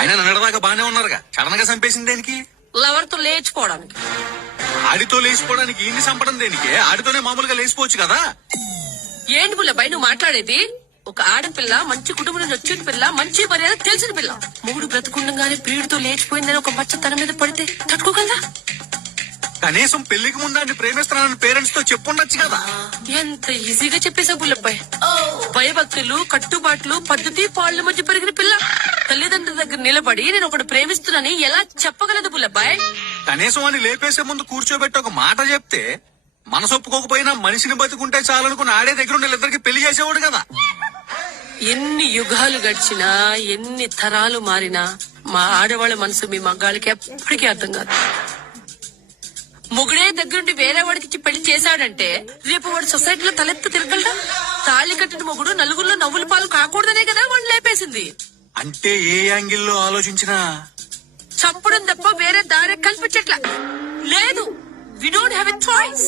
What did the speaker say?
అయినా నిన్నటిదాకా బానే ఉన్నారుగా, సడన్ గా చంపేసింది దేనికి? లవర్ తో లేచిపోవడానికి. ఆడితో లేచిపోవడానికి ఇన్ని చంపడం దేనికి? ఆడితోనే మామూలుగా లేచిపోవచ్చు కదా. ఏంటి పుల్లబ్బాయి నువ్వు మాట్లాడేది? ఒక ఆడపిల్ల, మంచి కుటుంబం నుంచి వచ్చిన పిల్ల, మంచి మర్యాద తెలిసిన పిల్ల, మొగుడు బ్రతుకుండగానే ప్రియుడితో లేచిపోయిందని ఒక మచ్చ తన మీద పడితే తట్టుకోగలరా? కనీసం పెళ్లికి ముందాన్ని ప్రేమిస్తున్నానని పేరెంట్స్ తో చెప్పుండొచ్చు కదా. ఎంత ఈజీగా చెప్పేసా పుల్లబ్బాయి. భయభక్తులు, కట్టుబాట్లు, పద్ధతి, పాళ్ల మధ్య పెరిగిన పిల్ల తల్లిదండ్రుల దగ్గర నిలబడి నేను ఒకటి ప్రేమిస్తున్నానని ఎలా చెప్పగలదు పుల్లబ్బాయి? కనీసం అని లేపేసే ముందు కూర్చోబెట్టి ఒక మాట చెప్తే మనసు ఒప్పుకోకపోయినా మనిషిని బతుకుంటే చాలనుకుని ఆడే దగ్గర ఉండే ఇద్దరికి పెళ్లి చేసేవాడు కదా. ఎన్ని యుగాలు గడిచినా, ఎన్ని తరాలు మారినా మా ఆడవాళ్ళ మనసు మీ మగాళ్ళకి ఎప్పటికీ అర్థం కాదు. మొగుడే దగ్గరుండి వేరే వాడికి పెళ్లి చేశాడంటే రేపు వాడు సొసైటీలో తలెత్తు తిరగలడా? తాళి కట్టిన మొగుడు నలుగురిలో నవ్వుల పాలు కాకూడదనే కదా వాడిని లేపేసింది. అంటే ఏ యాంగిల్లో ఆలోచించినా చంపడం తప్ప వేరే దారి కల్పించట్లా. లేదు, we don't have a choice.